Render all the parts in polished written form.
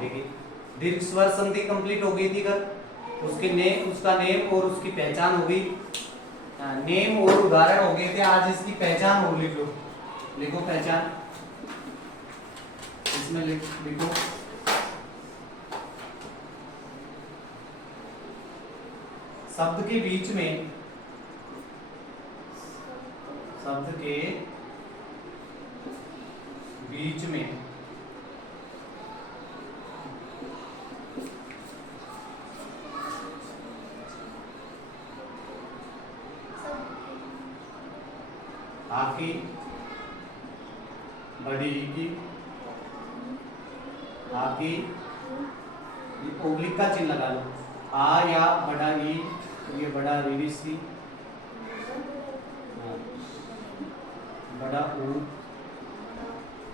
देखिए दीर्घ स्वर संधि कंप्लीट हो गई थी कर, उसका नेम और उसकी पहचान हो गई। नेम और उदाहरण हो गए थे, आज इसकी पहचान हो। लिखो लिखो पहचान, इसमें लिखो शब्द के बीच में, शब्द के बीच में आकी बड़ी ई की, आकी ओब्लिक का चिन्ह लगा लो, आ या बड़ा ई, ये बड़ा री सी, बड़ा ऊ,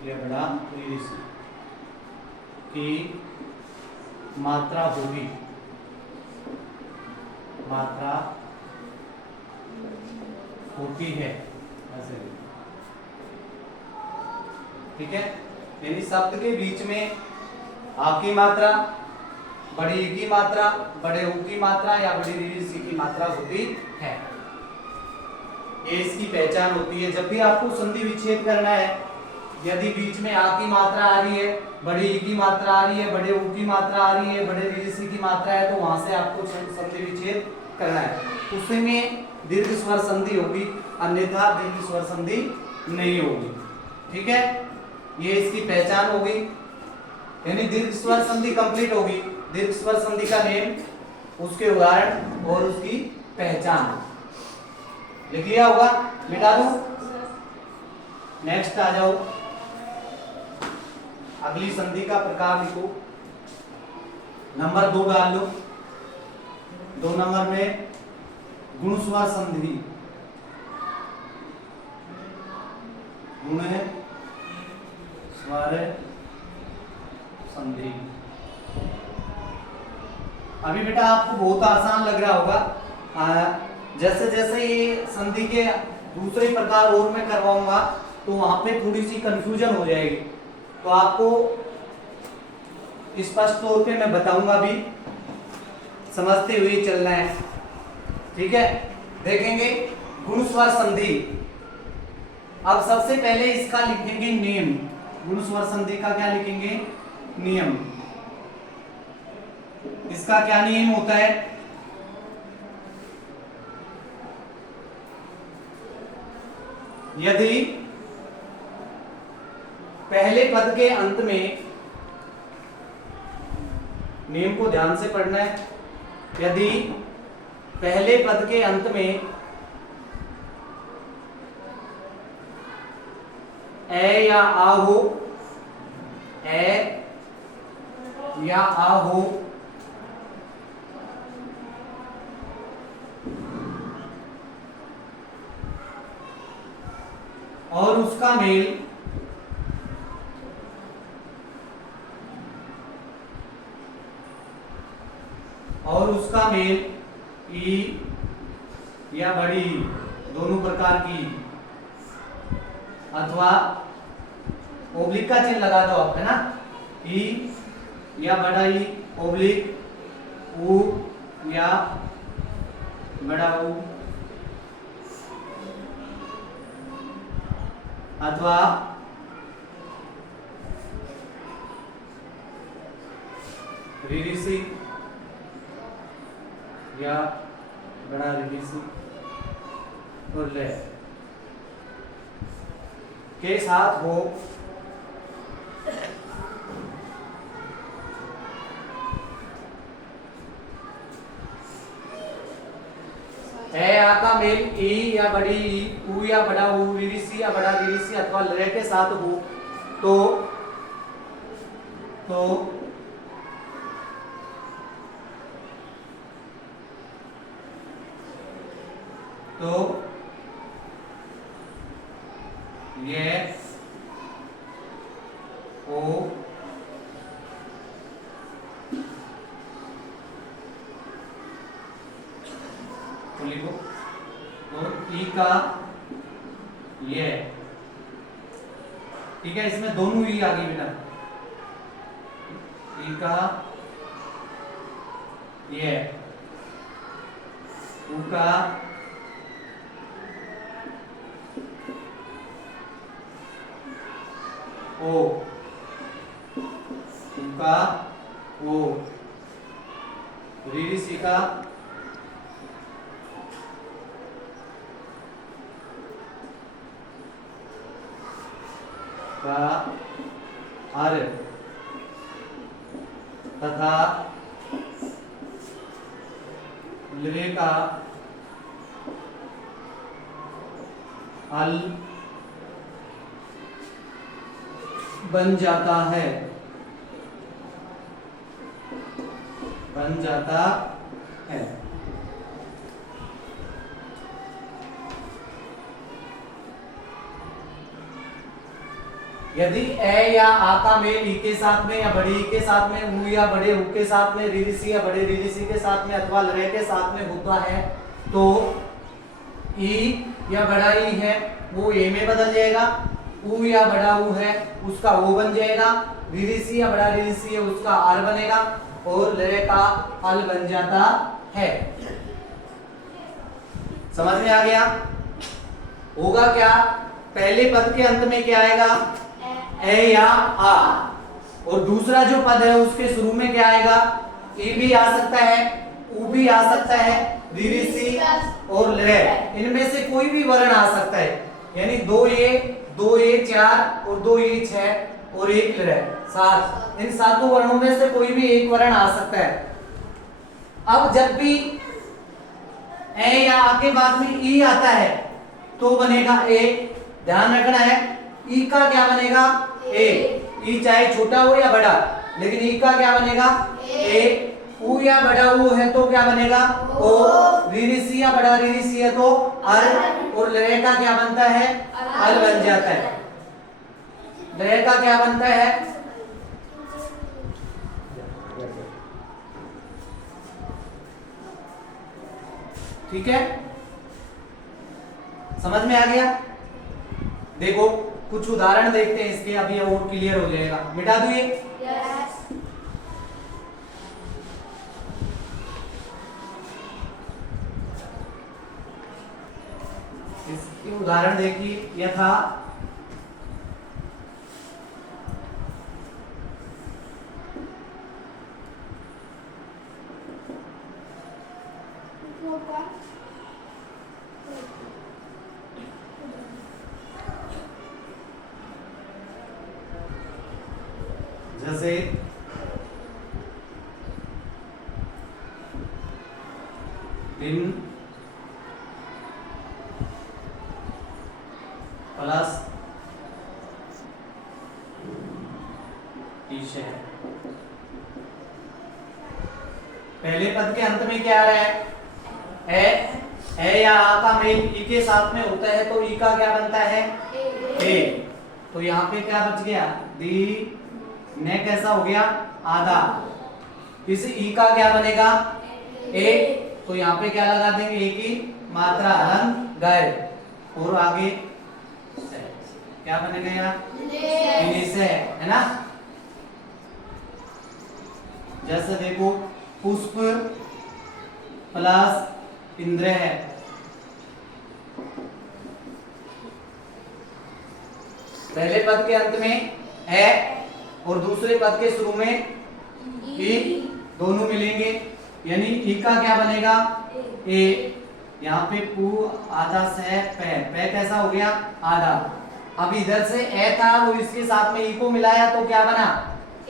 ये बड़ा री सी की मात्रा होगी, मात्रा होती है, ऐसे। ठीक है, यानी शब्द के बीच में आ की मात्रा, बड़ी ई की मात्रा, बड़े ऊ की मात्रा या बड़ी री सी की मात्रा होती है, ये इसकी पहचान होती है। जब भी आपको संधि विच्छेद करना है, यदि बीच में आ की मात्रा आ रही है, बड़ी ई की मात्रा आ रही है, बड़े ऊ की मात्रा आ रही है, बड़े री सी की मात्रा है, तो वहां से आपको संधि विच्छेद करना है, उसमें दीर्घ स्वर संधि होगी, अन्यथा दीर्घ स्वर संधि नहीं होगी। ठीक है, ये इसकी पहचान होगी, यानी दीर्घ स्वर संधि कंप्लीट होगी। दीर्घ स्वर संधि का नेम, उसके उदाहरण और उसकी पहचान लिख लिया होगा, मिटा दूं? नेक्स्ट आ जाओ, अगली संधि का प्रकार लिखो, नंबर 2 डाल लो। 2 नंबर में गुण स्वर संधि, गुण स्वर संधि। अभी बेटा आपको बहुत आसान लग रहा होगा, जैसे जैसे ये संधि के दूसरे प्रकार और मैं करवाऊंगा तो वहां पे थोड़ी सी कंफ्यूजन हो जाएगी, तो आपको स्पष्ट तौर पे मैं बताऊंगा भी, समझते हुए चलना है। ठीक है, देखेंगे गुण स्वर संधि। अब सबसे पहले इसका लिखेंगे नियम, गुण स्वर संधि का क्या लिखेंगे? नियम। इसका क्या नियम होता है? यदि पहले पद के अंत में, नियम को ध्यान से पढ़ना है, यदि पहले पद के अंत में ए या आ हो, ए या आ हो, और उसका मेल ई या बड़ी दोनों प्रकार की, अथवा ओब्लिक का चिन्ह लगा दो आप, है ना, ई या बड़ा ई ओब्लिक ऊ या बड़ा ऊ, अथवा रीरिसी या बड़ा रीरिसी और ले के साथ हो, ए आ का मेल ई या बड़ी ई, ऊ या बड़ा ऊ, रीरिसी या बड़ा रीरिसी अथवा ले के साथ हो, तो ये ओ तो लिखो, तो ई का ये, ठीक है, इसमें दोनों ई आ गई बेटा, ई का ये, ऊ का ओ, ऊ का ओ, रीरी सी का अर तथा लवे का अल बन जाता है, बन जाता है। यदि ए या आ का मेल ई के साथ में या बड़े ई के साथ में, ऊ या बड़े ऊ के साथ में, रीरी सी या बड़े रीरी सी के साथ में अथवा लरे के साथ में होता है तो ई या बड़ा ई है वो ए में बदल जाएगा, ऊ या बड़ा ऊ है उसका ओ बन जाएगा, रीरी सी या बड़ा रीरी सी है उसका आर बनेगा और लरे का अल बन जाता है। समझ में आ गया? होगा क्या, पहले पद के अंत में क्या आएगा, ए या आ, और दूसरा जो पद है उसके शुरू में क्या आएगा, ए भी आ सकता है, ऊ भी आ सकता है, रीरी सी और ले, इनमें से कोई भी वर्ण आ सकता है। यानी दो ए 4 और 2 ए 6 और 1 ले 7, इन सातों वर्णों में से कोई भी एक वर्ण आ सकता है। अब जब भी ए या आ के बाद में ई आता है तो बनेगा ए, ध्यान रखना है ई का क्या बनेगा, ए, ई चाहे छोटा हो या बड़ा, लेकिन ई का क्या बनेगा ए, ऊ या बड़ा ऊ है तो क्या बनेगा ओ, रीरी सी या बड़ा रीरी सी है तो अर, और लय का क्या बनता है अल बन जाता है। लय का क्या बनता है, ठीक है, समझ में आ गया? देखो कुछ उदाहरण देखते हैं इसके, अभी और क्लियर हो जाएगा। मिटा दो ये, इसके उदाहरण देखिए। यथा जैसे दिन प्लस ईश है। पहले पद के अंत में क्या आ रहा है, ए या आ का मेल ई के साथ में होता है तो ई का क्या बनता है ए, तो यहाँ पे क्या बच गया दी, ने कैसा हो गया आधा, इस ई का क्या बनेगा ए, तो यहाँ पे क्या लगा देंगे ए की मात्रा हलन गए, और आगे क्या बनेगा यहाँ से है ना। जैसे देखो पुष्प प्लस इंद्र है, पहले पद के अंत में है और दूसरे पद के शुरू में ई, दोनों मिलेंगे, यानी ई का क्या बनेगा ए, यहाँ पे पू आधा से पे कैसा हो गया आधा। अब इधर से ए था वो इसके साथ में ई को मिलाया तो क्या बना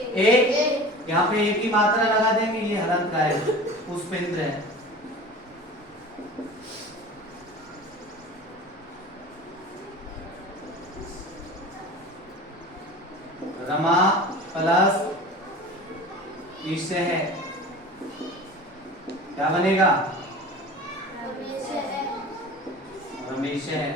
ए, यहाँ पे ए की मात्रा लगा देंगे, ये हलंत का है, पुष्पेंद्र है। रमा प्लस ईश है, क्या बनेगा रमेश है।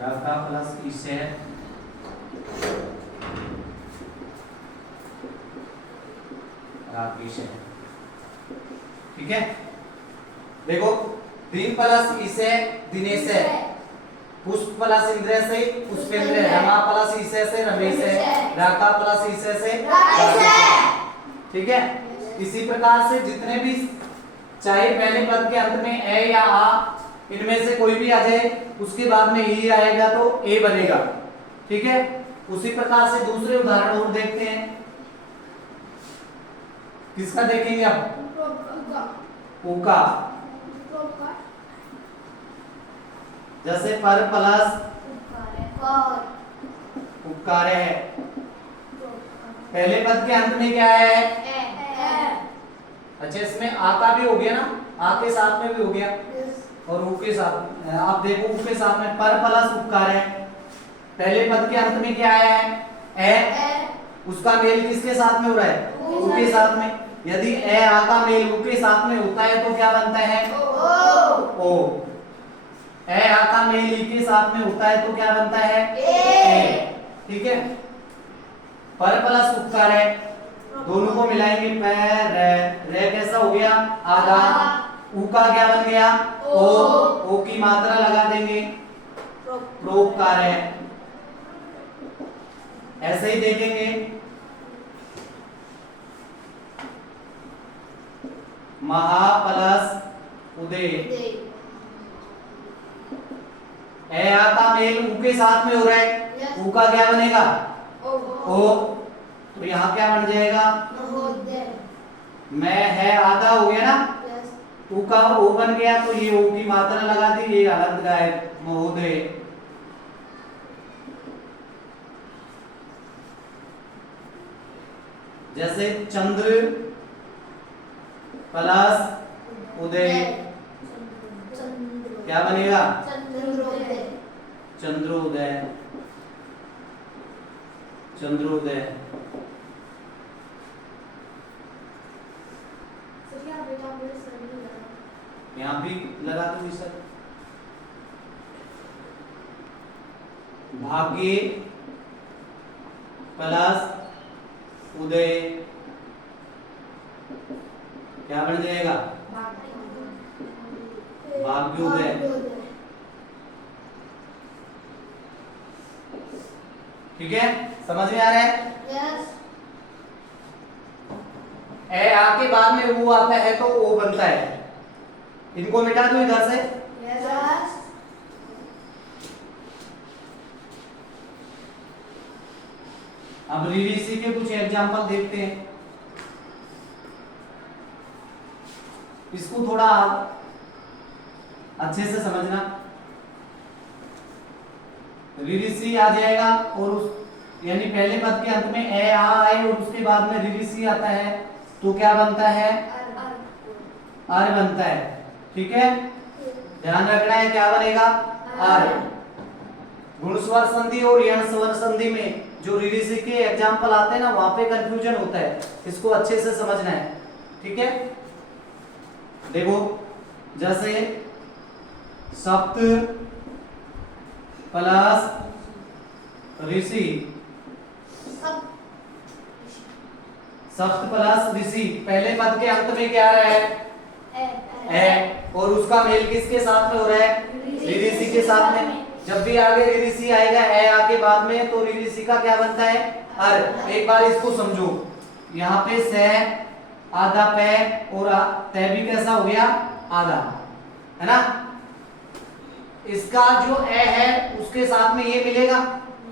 रका प्लस ईश है, प्रकार विषय है। ठीक है, देखो दिन प्लस इसे दिनेश है, पुष्प प्लस इंद्र से पुष्पेंद्र, रमा प्लस इसे से रमेश है, राका प्लस इसे से राकेश है। ठीक है, इसी प्रकार से जितने भी चाहे पहले पद के अंत में ए या आ इनमें से कोई भी आ जाए उसके बाद में ई आएगा तो ए बनेगा। ठीक है, उसी प्रकार से दूसरे उदाहरण और देखते हैं। किसका देखेंगे आप? उका, जैसे पर प्लस उपकार है, पहले पद के अंत में क्या है? अच्छा, इसमें आ का भी हो गया ना, आ के साथ में भी हो गया और ऊ के साथ में। आप देखो ऊ के साथ में पर प्लस उपकार है, पहले पद के अंत में क्या है? ए, उसका मेल किसके साथ में हो रहा है? ऊ के साथ में। यदि ए आ का मेल ऊ के साथ में होता है तो क्या बनता है? ओ। ए आ का मेल ई के साथ में होता है तो क्या बनता है? ए। ठीक है, पर प्लस उपकार है, दोनों को मिलाएंगे पैर रे कैसा हो गया? आधा। ऊ का क्या बन गया? ओ की मात्रा लगा देंगे, प्रोपकार है। ऐसे ही देखेंगे महा प्लस उदय, ए आ का मेल ऊ के साथ में हो रहा है, ऊ का क्या बनेगा? ओ, तो यहाँ क्या बन जाएगा? मैं है आधा हो गया ना, ऊ का ओ बन गया तो ये ओ की मात्रा लगा दी, ये हलंत गायब महोदय। जैसे चंद्र प्लस उदय क्या बनेगा? चंद्रोदय, चंद्रोदय। यहाँ भी लगा दो सर। भाग्य प्लस उदय क्या बन जाएगा? भाग्योदय। ठीक है, समझ में आ रहा है? ए आ के बाद में वो आता है तो ओ बनता है। इनको मिटा दो इधर से। अब रीडीसी के कुछ एग्जांपल देखते हैं। इसको थोड़ा अच्छे से समझना। रीडीसी आ जाएगा और उस यानी पहले पद के अंत में ए आ आए और उसके बाद में रीडीसी आता है तो क्या बनता है? आर बनता है। ठीक है, ध्यान रखना है क्या बनेगा? आर। गुण स्वर संधि और यण स्वर संधि में जो रीडीसी के एग्जांपल आते हैं ना वहां पे कंफ्यूजन होता है, इसको अच्छे से समझना है। ठीक है, देखो जैसे सप्त प्लस ऋषि, सप्त प्लस ऋषि, पहले पद के अंत में क्या रहा है? ए, और उसका मेल किसके साथ में हो रहा है? ऋषि के साथ में। जब भी आगे ऋषि आएगा ए आके बाद में तो ऋषि का क्या बनता है? अर। एक बार इसको समझो, यहाँ पे से आधा पे और तय भी कैसा हो गया? आधा, है ना? इसका जो ए है उसके साथ में ये मिलेगा,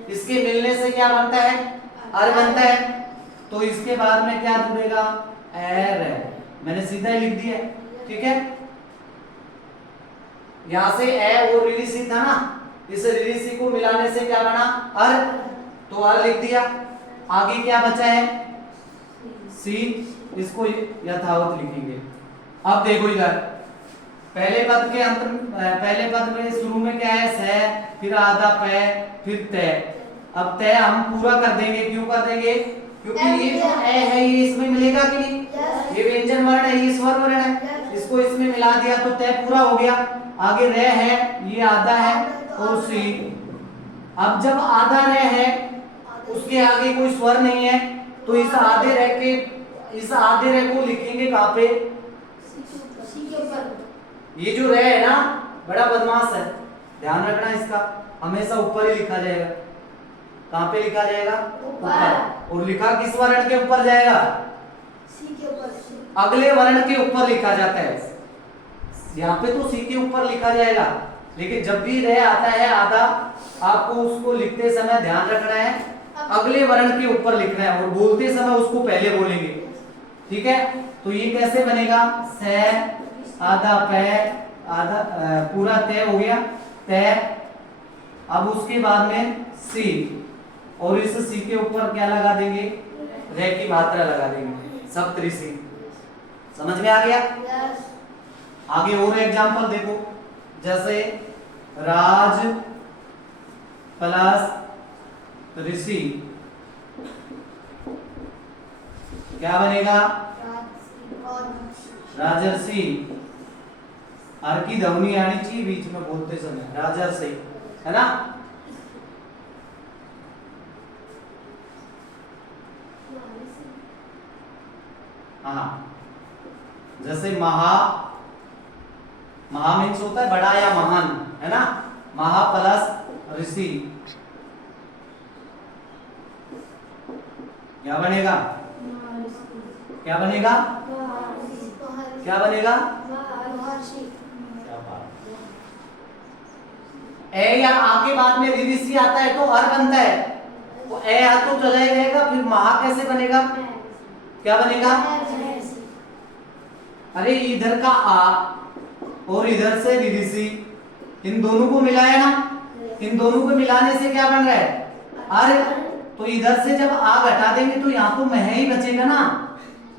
इसके मिलने से क्या बनता है? अर बनता है। तो इसके बाद में क्या जुड़ेगा? एर। मैंने सीधा ही लिख दिया। ठीक है, यहां से ए और ऋषि था ना, इस ऋषि को मिलाने से क्या बना? अर। तो अर लिख दिया। आगे क्या बचा है? सी। इसको यथावत लिखेंगे। अब देखो इधर पहले पद के अंत, पहले पद में शुरू में क्या है? से, फिर आधा पे, फिर तय। अब तय हम पूरा कर देंगे। क्यों कर देंगे? क्योंकि ये जो ए है ये इसमें मिलेगा कि नहीं? ये व्यंजन वर्ण है, ये स्वर वर्ण है, इसको इसमें मिला दिया तो तय पूरा हो गया। आगे रे है, ये आधा है और सी। अब जब आधा रे है उसके आगे कोई स्वर नहीं है तो इस आधे रे के इस आधे रे को लिखेंगे कहाँ पे? सी के ऊपर। ये जो रे है ना बड़ा बदमाश है, ध्यान रखना इसका, हमेशा ऊपर ही लिखा जाएगा। कहाँ पे लिखा जाएगा? ऊपर। और लिखा किस वर्ण के ऊपर जाएगा? सी के ऊपर। अगले वर्ण के ऊपर लिखा जाता है। यहाँ पे तो सी के ऊपर लिखा जाएगा, लेकिन जब भी रे आता है आधा, आपको उसको लिखते समय ध्यान रखना है अगले वर्ण के ऊपर लिखना है, और बोलते समय उसको पहले बोलेंगे। ठीक है, तो ये कैसे बनेगा? से आधा पै आधा पूरा तय हो गया, तय। अब उसके बाद में सी, और इस सी के ऊपर क्या लगा देंगे? रे की मात्रा लगा देंगे, सप्तऋषि। समझ में आ गया? यस। आगे और एग्जांपल देखो, जैसे राज प्लस ऋषि क्या बनेगा? राजर्षि। हर की ध्वनि आनी चाहिए बीच में बोलते समय, राजर्षि, है ना? हाँ, जैसे महा, महा मीन्स होता है बड़ा या महान, है ना? महा प्लस ऋषि क्या बनेगा? क्या बनेगा? क्या बनेगा? ए या आ के बाद में ऋषि आता है तो अर बनता है, तो ए आ तो चला ही रहेगा, फिर महा कैसे बनेगा? क्या बनेगा? अरे इधर का आ और इधर से ऋषि, इन दोनों को मिलाया ना, इन दोनों को मिलाने से क्या बन रहा है? अरे तो इधर से जब आ घटा देंगे तो यहाँ तो मह ही बचेगा ना,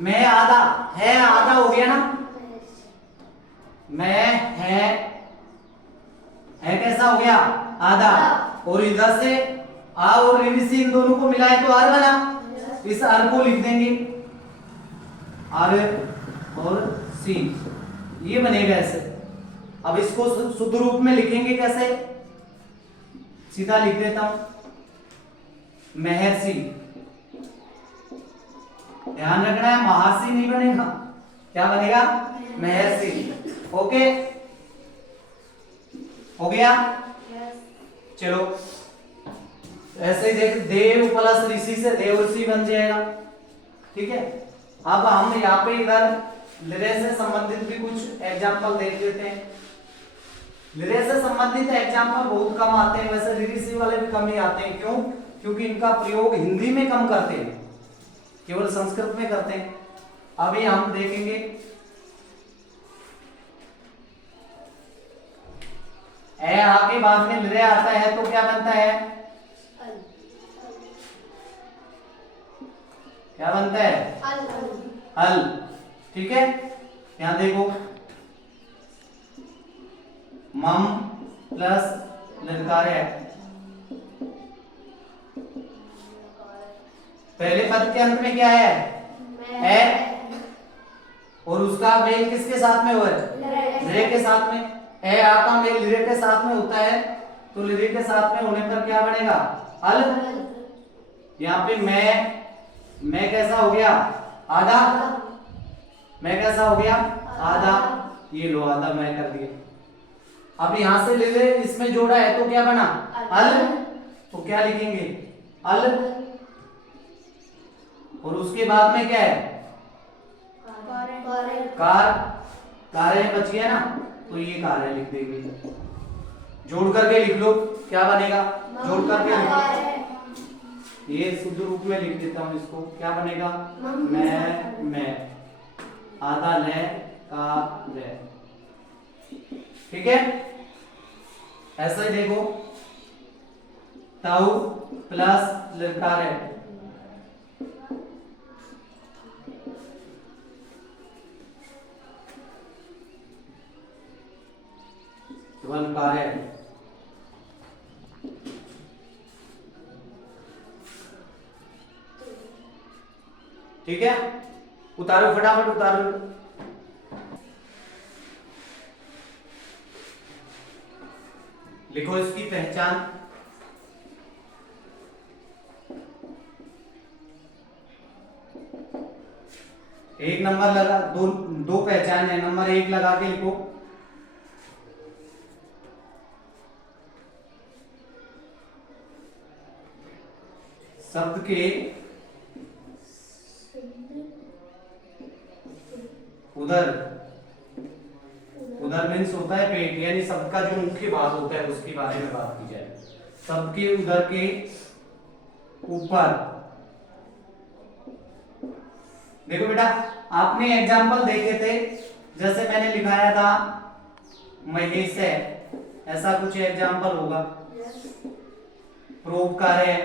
मैं आधा है, आधा हो गया ना, मैं है कैसा हो गया? आधा। और इधर से आ और ऋषि इन दोनों को मिलाए तो अर बना, इस अर को लिख देंगे अर और सी, ये बनेगा ऐसे। अब इसको शुद्ध रूप में लिखेंगे कैसे? सीधा लिख देता हूं, महर्षि। ध्यान रखना है महर्षि नहीं बनेगा, क्या बनेगा? महर्षि। ओके, हो गया? चलो ऐसे ही देख, देव प्लस ऋषि से देवर्षि बन जाएगा। ठीक है, अब हम यहाँ पे इधर लिरे से संबंधित भी कुछ एग्जाम्पल देख लेते हैं। लिरे से संबंधित एग्जाम्पल बहुत कम आते हैं, वैसे ऋषि वाले भी कम ही आते हैं। क्यों? क्योंकि इनका प्रयोग हिंदी में कम करते हैं, केवल संस्कृत में करते हैं। अभी हम देखेंगे ए आ के बाद में लिरे आता है तो क्या बनता है? क्या बनता है? हल। ठीक है, यहां देखो, मम प्लस ललकार है, पहले पद के अंत में क्या है? ए, और उसका मेल किसके साथ में हुआ है? रे के साथ में। ए आ का मेल लिरे के साथ में होता है, तो लिरे के साथ में होने पर क्या बनेगा? अल। यहाँ पे मैं कैसा हो गया? आधा। मैं कैसा हो गया? आधा। ये लो आधा मैं कर दिया। अब यहां से ले ले, इसमें जोड़ा है तो क्या बना? अल। तो क्या लिखेंगे? अल। और उसके बाद में क्या है? कार। कार्य बच गया ना, तो ये कार्य लिख देंगे। जोड़ करके लिख लो, क्या बनेगा? जोड़ करके लिख लो, ये शुद्ध रूप में लिख देता हूं इसको, क्या बनेगा? मैं आधा ले का ले। ठीक है, ऐसा ही देखो, ताऊ प्लस ललकार है, कार्य। ठीक है, उतारो फटाफट उतारो। लिखो इसकी पहचान। एक नंबर लगा, दो दो पहचान है, नंबर 1 लगा के लिखो। शब्द के उदर, उदर मीन्स होता है पेट, यानी शब्द का जो मुख्य भाग होता है उसके बारे में बात की जाए। शब्द के उदर के ऊपर, देखो बेटा आपने एग्जाम्पल देखे थे, जैसे मैंने लिखाया था महेश है, ऐसा कुछ एग्जाम्पल होगा। परोपकार है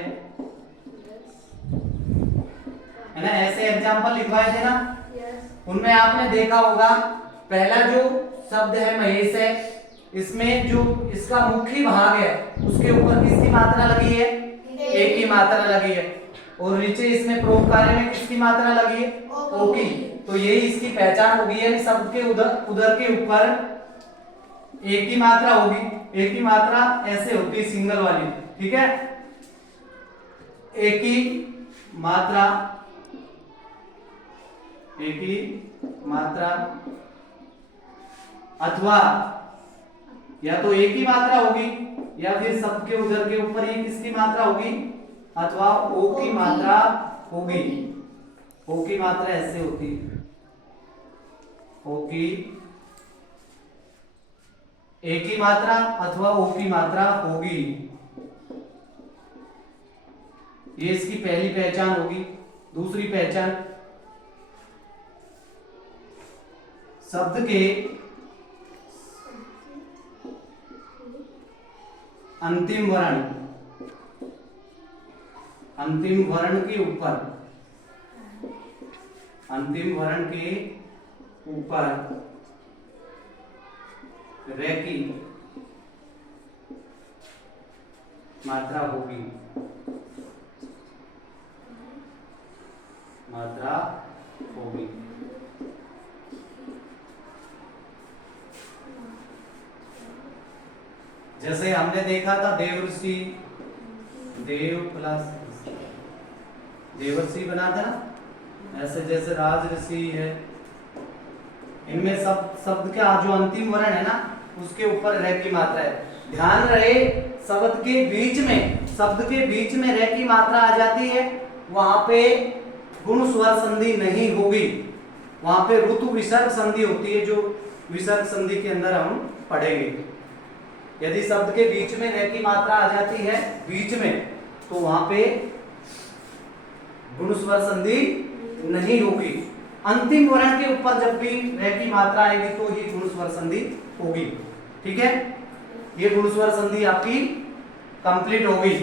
ना, ऐसे एग्जाम्पल लिखवाए थे ना। उनमें आपने देखा होगा पहला जो शब्द है महेश है, इसमें जो इसका मुख्य भाग है उसके ऊपर किसकी मात्रा लगी है? एक की मात्रा लगी है। और नीचे इसमें परोपकार में किसकी मात्रा लगी है? ओ की। तो यही इसकी पहचान होगी, यानी शब्द के उदर के ऊपर एक की मात्रा होगी। एक की मात्रा ऐसे होती है सिंगल वाली, ठीक है। एक की मात्रा, एक ही मात्रा, अथवा या तो एक ही मात्रा होगी या फिर शब्द के उदर के ऊपर ही किसकी मात्रा होगी? अथवा ओ की मात्रा होगी। ओ की मात्रा ऐसे होती है, ओ की एक ही मात्रा अथवा ओ की मात्रा होगी। ये इसकी पहली पहचान होगी। दूसरी पहचान, शब्द के अंतिम वर्ण, अंतिम वर्ण के ऊपर, अंतिम वर्ण के ऊपर रे की मात्रा होगी, मात्रा होगी। जैसे हमने देखा था देवर्षि, देव प्लस देवर्षि बना था ना, ऐसे जैसे राजऋषि है, इनमें शब्द का जो अंतिम वर्ण है ना उसके ऊपर रे की मात्रा है। ध्यान रहे शब्द के बीच में, शब्द के बीच में रे की मात्रा आ जाती है, वहां पे गुण स्वर संधि नहीं होगी, वहां पे ऋतु विसर्ग संधि होती है, जो विसर्ग संधि के अंदर हम पढ़ेंगे। यदि शब्द के बीच में रे की मात्रा आ जाती है बीच में, तो वहां पे गुण स्वर संधि नहीं होगी। अंतिम वर्ण के ऊपर जब भी रे की मात्रा आएगी तो ही गुण स्वर संधि होगी, ठीक है। ये गुण स्वर संधि आपकी कंप्लीट होगी।